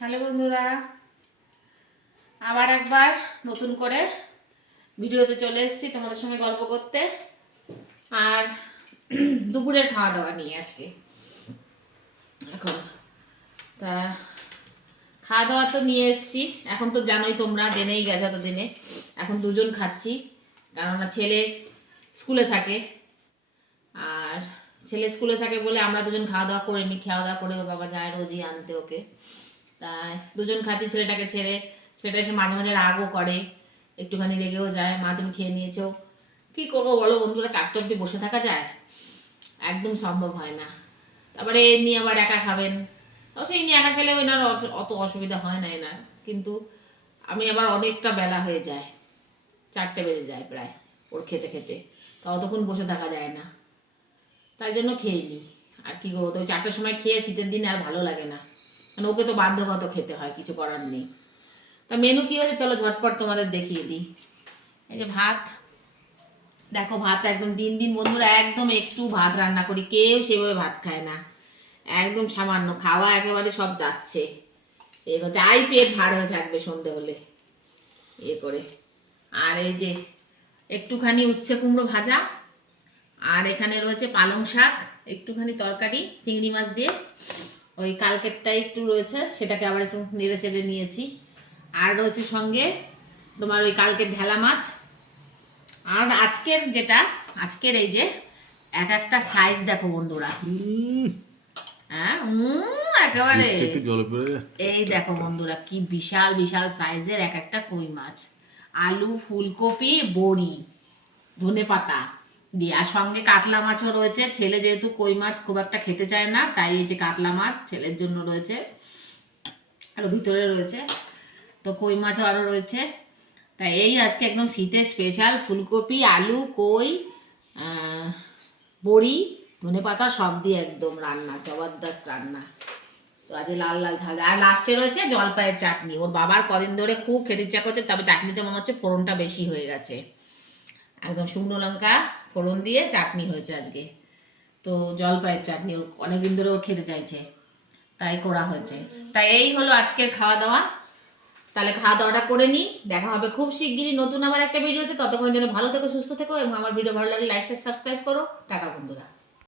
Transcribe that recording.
Hello বন্ধুরা, আবার একবার নতুন করে ভিডিওতে চলে এসেছি তোমাদের সঙ্গে গল্প করতে। আর দুপুরের খাওয়া দাওয়া নিয়ে আজকে এখন তা খাওয়া দাওয়া তো নিয়ে এসেছি। এখন তো জানোই তোমরা, জেনেই গেছো তো দিনে এখন দুজন খাচ্ছি, কেননা ছেলে স্কুলে থাকে। আর ছেলে স্কুলে থাকে বলে আমরা দুজন খাওয়া দাওয়া করে নিই, খাওয়া দাওয়া করে ওর বাবা যায় রোজই আনতে ওকে। তাই দুজন খাচ্ছি, ছেলেটাকে ছেড়ে। সেটা এসে মাঝে মাঝে রাগও করে, একটুখানি রেগেও যায়, মা তুমি খেয়ে নিয়েছো। কি করবো বলো বন্ধুরা, 4টা অব্দি বসে থাকা যায়? একদম সম্ভব হয় না। তারপরে এমনি আবার একা খাবেন, অবশ্য এমনি একা খেলে এনার অত অসুবিধা হয় না এনার, কিন্তু আমি আবার অনেকটা বেলা হয়ে যায়, 4টে বেজে যায় প্রায় ওর খেতে খেতে, তা অতক্ষণ বসে থাকা যায় না, তাই জন্য খেয়ে নিই। আর কি করবো, তো 4টার সময় খেয়ে শীতের দিনে আর ভালো লাগে না, মানে ওকে তো বাধ্যগত খেতে হয়, কিছু করার নেই। তা মেনু কি হয়েছে চলো ঝটপট তোমাদের দেখিয়ে দিই। এই যে ভাত, দেখো ভাত একদম দিন দিন বন্ধুরা একদম একটু ভাত রান্না করি, কেউ সেভাবে ভাত খায় না, একদম সামান্য খাওয়া একেবারে সব যাচ্ছে এই করতে, আই পেট ভার হয়ে থাকবে সন্ধে হলে এ করে। আর এই যে একটুখানি উচ্ছে কুমড়ো ভাজা, আর এখানে রয়েছে পালং শাক, একটুখানি তরকারি চিংড়ি মাছ দিয়ে, ওই কালকেরটাই একটু রয়েছে, সেটাকে আবার একটু নেড়ে চেড়ে নিয়েছি। আর রয়েছে সঙ্গে তোমার ওই কালকের ঢেলা মাছ। আর আজকের যেটা, আজকের এই যে এক একটা সাইজ দেখো বন্ধুরা, হ্যাঁ একেবারে এই দেখো বন্ধুরা কি বিশাল বিশাল সাইজের এক একটা কই মাছ, আলু ফুলকপি বড়ি ধনে পাতা দিয়ে, আর সঙ্গে কাতলা মাছও রয়েছে। ছেলে যেহেতু কই মাছ খুব একটা খেতে চায় না, তাই এই যে কাতলা মাছ ছেলের জন্য রয়েছে, আরো ভিতরে রয়েছে তো কই মাছও আরো রয়েছে। তাই এই আজকে একদম শীতের স্পেশাল ফুলকপি আলু কই বড়ি ধনে পাতা সব দিয়ে একদম রান্না, জবরদস্ত রান্না। তো আজ লাল লাল ঝাল, আর লাস্টে রয়েছে জলপাইয়ের চাটনি। ওর বাবার কদিন ধরে খুব খেতে ইচ্ছা করছে, তবে চাটনিতে মনে হচ্ছে ফোড়নটা বেশি হয়ে গেছে, একদম শুকনো লঙ্কা ফোড়ন দিয়ে চাটনি হয়েছে আজকে। তো জলপাইয়ের চাটনি ওর অনেকদিন ধরে ও খেতে চাইছে, তাই করা হয়েছে। তাই এই হলো আজকের খাওয়া দাওয়া। তাহলে খাওয়া দাওয়াটা করে নিই, দেখা হবে খুব শিগগিরই নতুন আবার একটা ভিডিওতে। ততক্ষণের জন্য ভালো থেকো, সুস্থ থেকো, এবং আমার ভিডিও ভালো লাগলে লাইক শেয়ার সাবস্ক্রাইব করো। টাটা বন্ধুরা।